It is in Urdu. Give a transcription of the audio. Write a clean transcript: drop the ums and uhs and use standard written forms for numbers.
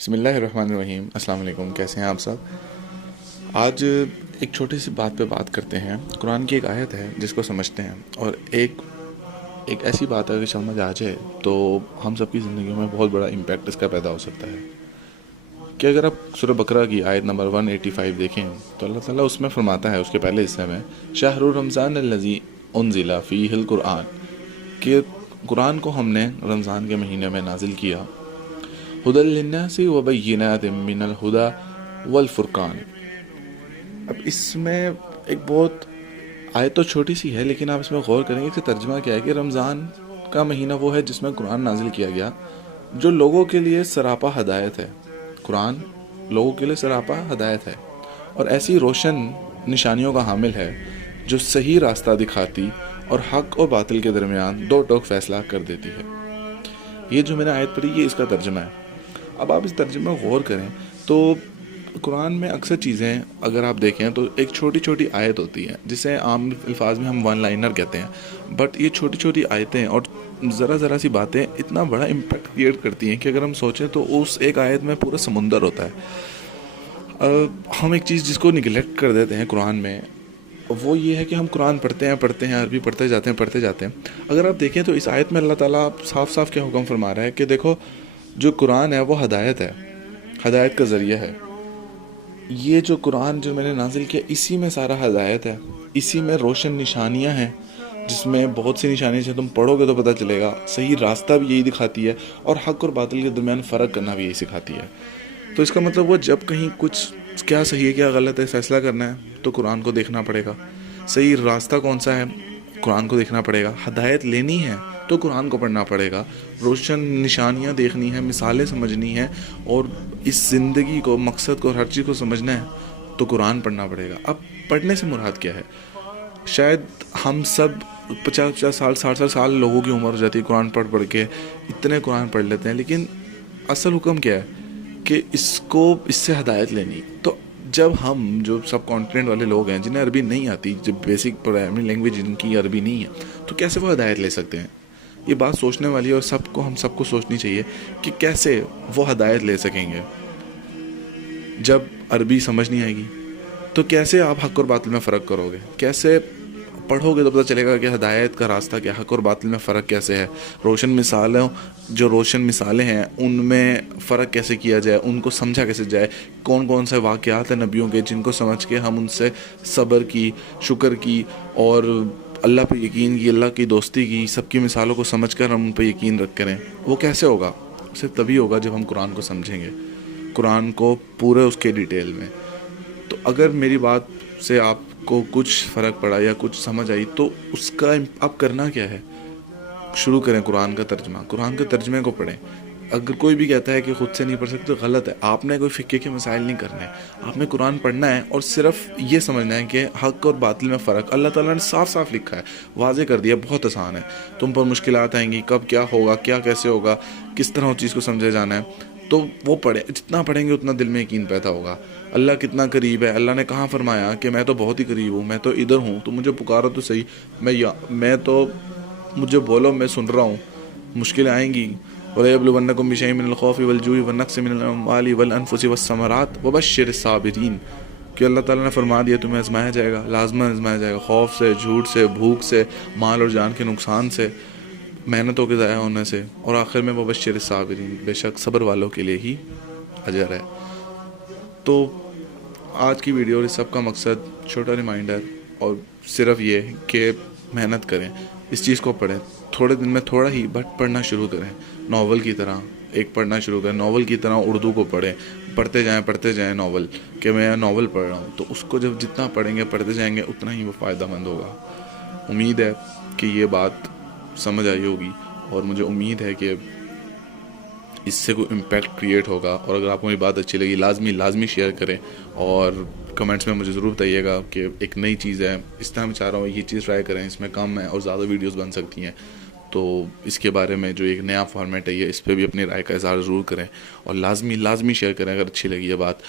بسم اللہ الرحمن الرحیم۔ السلام علیکم، کیسے ہیں آپ سب؟ آج ایک چھوٹی سی بات پہ بات کرتے ہیں۔ قرآن کی ایک آیت ہے جس کو سمجھتے ہیں، اور ایک ایسی بات ہے کہ سمجھ آ جائے تو ہم سب کی زندگیوں میں بہت بڑا امپیکٹ اس کا پیدا ہو سکتا ہے۔ کہ اگر آپ سورہ بقرہ کی آیت نمبر 185 دیکھیں تو اللہ تعالیٰ اس میں فرماتا ہے، اس کے پہلے حصے میں، شہر رمضان الذی انزل فیہ القرآن، کہ قرآن کو ہم نے رمضان کے مہینے میں نازل کیا، ہدی للناس وبینات من الہدی والفرقان۔ اب اس میں ایک بہت آیت تو چھوٹی سی ہے، لیکن آپ اس میں غور کریں گے کہ ترجمہ کیا ہے، کہ رمضان کا مہینہ وہ ہے جس میں قرآن نازل کیا گیا، جو لوگوں کے لیے سراپا ہدایت ہے۔ قرآن لوگوں کے لیے سراپا ہدایت ہے، اور ایسی روشن نشانیوں کا حامل ہے جو صحیح راستہ دکھاتی اور حق اور باطل کے درمیان دو ٹوک فیصلہ کر دیتی ہے۔ یہ جو میں نے آیت پڑھی، یہ اس کا ترجمہ ہے۔ اب آپ اس ترجمہ کو غور کریں تو قرآن میں اکثر چیزیں اگر آپ دیکھیں تو ایک چھوٹی چھوٹی آیت ہوتی ہے، جسے عام الفاظ میں ہم ون لائنر کہتے ہیں، بٹ یہ چھوٹی چھوٹی آیتیں اور ذرا سی باتیں اتنا بڑا امپیکٹ کریٹ کرتی ہیں کہ اگر ہم سوچیں تو اس ایک آیت میں پورا سمندر ہوتا ہے۔ ہم ایک چیز جس کو نگلیکٹ کر دیتے ہیں قرآن میں، وہ یہ ہے کہ ہم قرآن پڑھتے ہیں، عربی پڑھتے جاتے ہیں۔ اگر آپ دیکھیں تو اس آیت میں اللہ تعالیٰ صاف صاف کیا حکم فرما رہا ہے کہ دیکھو، جو قرآن ہے وہ ہدایت ہے، ہدایت کا ذریعہ ہے۔ یہ جو قرآن جو میں نے نازل کیا، اسی میں سارا ہدایت ہے، اسی میں روشن نشانیاں ہیں، جس میں بہت سی نشانیاں سے تم پڑھو گے تو پتہ چلے گا۔ صحیح راستہ بھی یہی دکھاتی ہے، اور حق اور باطل کے درمیان فرق کرنا بھی یہی سکھاتی ہے۔ تو اس کا مطلب وہ جب کہیں کچھ کیا صحیح ہے کیا غلط ہے فیصلہ کرنا ہے تو قرآن کو دیکھنا پڑے گا۔ صحیح راستہ کون سا ہے، قرآن کو دیکھنا پڑے گا۔ ہدایت لینی ہے تو قرآن کو پڑھنا پڑے گا۔ روشن نشانیاں دیکھنی ہیں، مثالیں سمجھنی ہیں، اور اس زندگی کو، مقصد کو، ہر چیز کو سمجھنا ہے تو قرآن پڑھنا پڑے گا۔ اب پڑھنے سے مراد کیا ہے؟ شاید ہم سب 50 سال 60 سال لوگوں کی عمر ہو جاتی ہے قرآن پڑھ کے، اتنے قرآن پڑھ لیتے ہیں، لیکن اصل حکم کیا ہے کہ اس سے ہدایت لینی۔ تو جب ہم جو سب کانٹیننٹ والے لوگ ہیں جنہیں عربی نہیں آتی، جب بیسک پرائمری لینگویج جن کی عربی نہیں ہے، تو کیسے وہ ہدایت لے سکتے ہیں؟ یہ بات سوچنے والی ہے، اور ہم سب کو سوچنی چاہیے کہ کیسے وہ ہدایت لے سکیں گے۔ جب عربی سمجھ نہیں آئے گی تو کیسے آپ حق اور باطل میں فرق کرو گے؟ کیسے پڑھو گے تو پتہ چلے گا کہ ہدایت کا راستہ کیا، حق اور باطل میں فرق کیسے ہے؟ روشن مثالیں ہیں، ان میں فرق کیسے کیا جائے، ان کو سمجھا کیسے جائے؟ کون سے واقعات ہیں نبیوں کے جن کو سمجھ کے ہم ان سے صبر کی، شکر کی، اور اللہ پہ یقین کی، اللہ کی دوستی کی، سب کی مثالوں کو سمجھ کر ہم ان پہ یقین رکھ کریں؟ وہ کیسے ہوگا؟ صرف تبھی ہوگا جب ہم قرآن کو سمجھیں گے، قرآن کو پورے اس کے ڈیٹیل میں۔ تو اگر میری بات سے آپ کو کچھ فرق پڑا یا کچھ سمجھ آئی تو اس کا اب کرنا کیا ہے؟ شروع کریں قرآن کا ترجمہ، قرآن کے ترجمے کو پڑھیں۔ اگر کوئی بھی کہتا ہے کہ خود سے نہیں پڑھ سکتے تو غلط ہے۔ آپ نے کوئی فقہ کے مسائل نہیں کرنے، آپ نے قرآن پڑھنا ہے اور صرف یہ سمجھنا ہے کہ حق اور باطل میں فرق اللہ تعالیٰ نے صاف صاف لکھا ہے، واضح کر دیا، بہت آسان ہے۔ تم پر مشکلات آئیں گی، کب کیا ہوگا، کیا کیسے ہوگا، کس طرح اس چیز کو سمجھے جانا ہے، تو وہ پڑھیں۔ جتنا پڑھیں گے اتنا دل میں یقین پیدا ہوگا۔ اللہ کتنا قریب ہے، اللہ نے کہاں فرمایا کہ میں تو بہت ہی قریب ہوں، میں تو ادھر ہوں، تو مجھے پکارو تو صحیح، مجھے بولو، میں سن رہا ہوں۔ مشکلیں آئیں گی، وَلَيَبْلُوَنَّكُمْ بِشَيْءٍ مِّنَ الْخَوْفِ وَالْجُوعِ وَالنَّقْصِ مِنَ الْأَمْوَالِ وَالْأَنفُسِ وَالثَّمَرَاتِ وَبَشِّرِ الصَّابِرِينَ، کہ اللہ تعالیٰ نے فرما دیا تمہیں آزمایا جائے گا، لازماً آزمایا جائے گا، خوف سے، جھوٹ سے، بھوک سے، مال اور جان کے نقصان سے، محنتوں کے ضائع ہونے سے، اور آخر میں وَبَشِّرِ الصَّابِرِينَ، بے شک صبر والوں کے لیے ہی اجر ہے۔ تو آج کی ویڈیو اور اس سب کا مقصد چھوٹا ریمائنڈر اور صرف یہ کہ محنت کریں، اس چیز کو پڑھیں، تھوڑے دن میں تھوڑا ہی بٹ پڑھنا شروع کریں، ناول کی طرح ایک پڑھنا شروع کریں، ناول کی طرح اردو کو پڑھیں، پڑھتے جائیں ناول، کہ میں ناول پڑھ رہا ہوں، تو اس کو جب جتنا پڑھیں گے، پڑھتے جائیں گے، اتنا ہی وہ فائدہ مند ہوگا۔ امید ہے کہ یہ بات سمجھ آئی ہوگی، اور مجھے امید ہے کہ اس سے کوئی امپیکٹ کریٹ ہوگا، اور اگر آپ کو میری بات اچھی لگی لازمی شیئر کریں، اور کمنٹس میں مجھے ضرور بتائیے گا کہ ایک نئی چیز ہے، اس طرح میں چاہ رہا ہوں یہ چیز ٹرائی کریں، اس میں کم ہے اور زیادہ ویڈیوز بن سکتی ہیں، تو اس کے بارے میں جو ایک نیا فارمیٹ ہے یہ، اس پہ بھی اپنی رائے کا اظہار ضرور کریں، اور لازمی شیئر کریں اگر اچھی لگی یہ بات۔